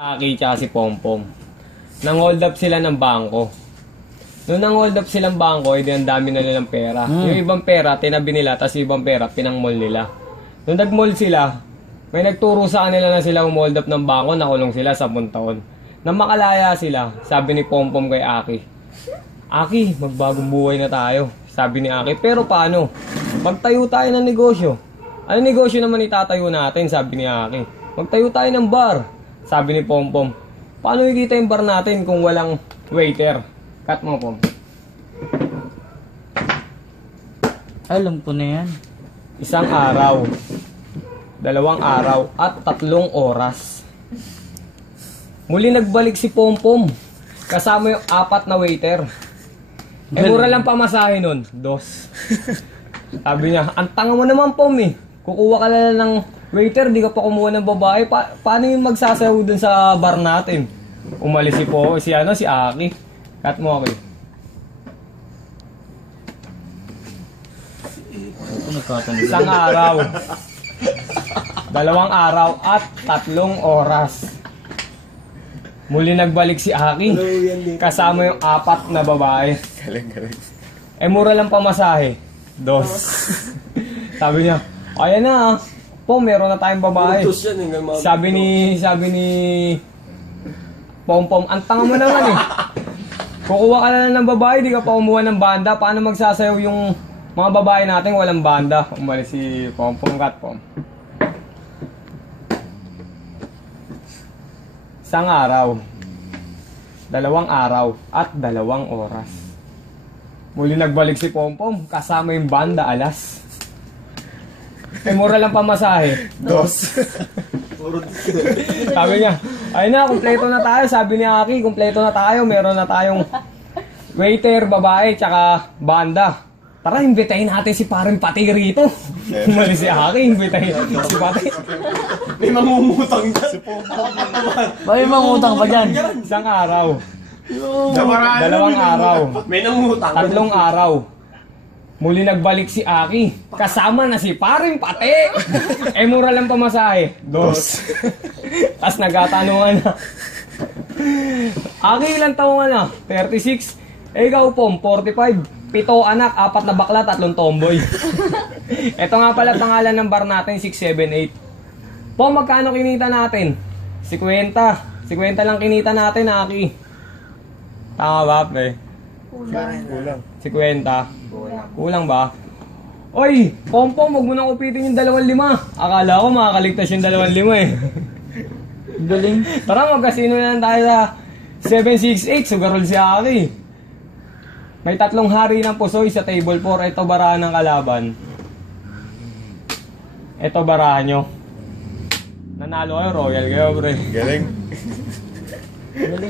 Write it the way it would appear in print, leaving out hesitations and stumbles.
Aki tsaka si Pompom. Nang-hold up sila ng bangko. Noong nang-hold up silang bangko, edi ang dami na nilang pera. Yung ibang pera, tinabi nila, tapos yung ibang pera, pinang-mall nila. Noong nag-mall sila, may nagturo sa kanila na sila hold up ng bangko, nakulong sila 10 taon. Nang makalaya sila, sabi ni Pompom kay Aki, Aki, magbagong buhay na tayo. Sabi ni Aki, pero paano? Magtayo tayo ng negosyo. Ano negosyo naman itatayo natin? Sabi ni Aki. Magtayo tayo ng bar. Sabi ni Pompom, paano ikita yung bar natin kung walang waiter? Cut mo, Pom. Alam ko na yan. 1 araw, 2 araw, at 3 oras. Muli nagbalik si Pompom. Kasama yung 4 na waiter. Mura lang pamasahe nun. 2. Sabi niya, ang tanga mo naman, Pom eh. Kukuha ka lang ng waiter, di ka pa kumuha ng babae. Paano yung magsasayaw dun sa bar natin? Umalis si Aki. Cut mo, Aki. Isang araw, 2 araw, at 3 oras. Muli nagbalik si Aki. Kasama yung 4 na babae. Galing. Mura lang pamasahe. 2. Sabi niya, ayan na po, meron na tayong babae. Sabi ni Pompom, ang tanga mo naman eh. Kukuha ka na lang ng babae, di ka pa kumuha ng banda. Paano magsasayaw yung mga babae natin walang banda? Umalis si Pompom, cut Pom. 1 araw, 2 araw, at 2 oras. Muli nagbalik si Pompom, kasama yung banda, alas. Mura lang pamasahe. 2. Sabi niya, ayun na, kumpleto na tayo. Sabi ni Aki, kumpleto na tayo. Meron na tayong waiter, babae, tsaka banda. Tara, imbitahin natin si Paring Pati rito. Umalis si Aki, imbitahin natin si Pati. May mangungutang dyan. Si Pompom. May mangutang pa dyan. 1 araw, 2 araw, May nangungutang. 3 araw. Muli nagbalik si Aki. Kasama na si Paring Pati. Mura lang pamasahe. 2. Tapos nagkatanungan na. Aki, ilang taong ka na? 36. Ikaw, Pom, 45. 7 anak, 4 na bakla, 3 tomboy. Ito nga pala pangalan ng bar natin, 678. Pom, magkano kinita natin? 50. 50 lang kinita natin, Aki. Tama ba, pre? Kulang. 50. Kulang ba? Oy, Pompom, huwag mo nang upitin yung 2,500. Akala ko makakaligtas yung 2,500 eh. Galing. Tara, magkasino na lang tayo sa 768. Sugarol si Aki. May 3 hari ng pusoy sa table 4. Ito barahan ng kalaban. Ito barahan nyo. Nanalo kayo, royal kayo, bro. Galing.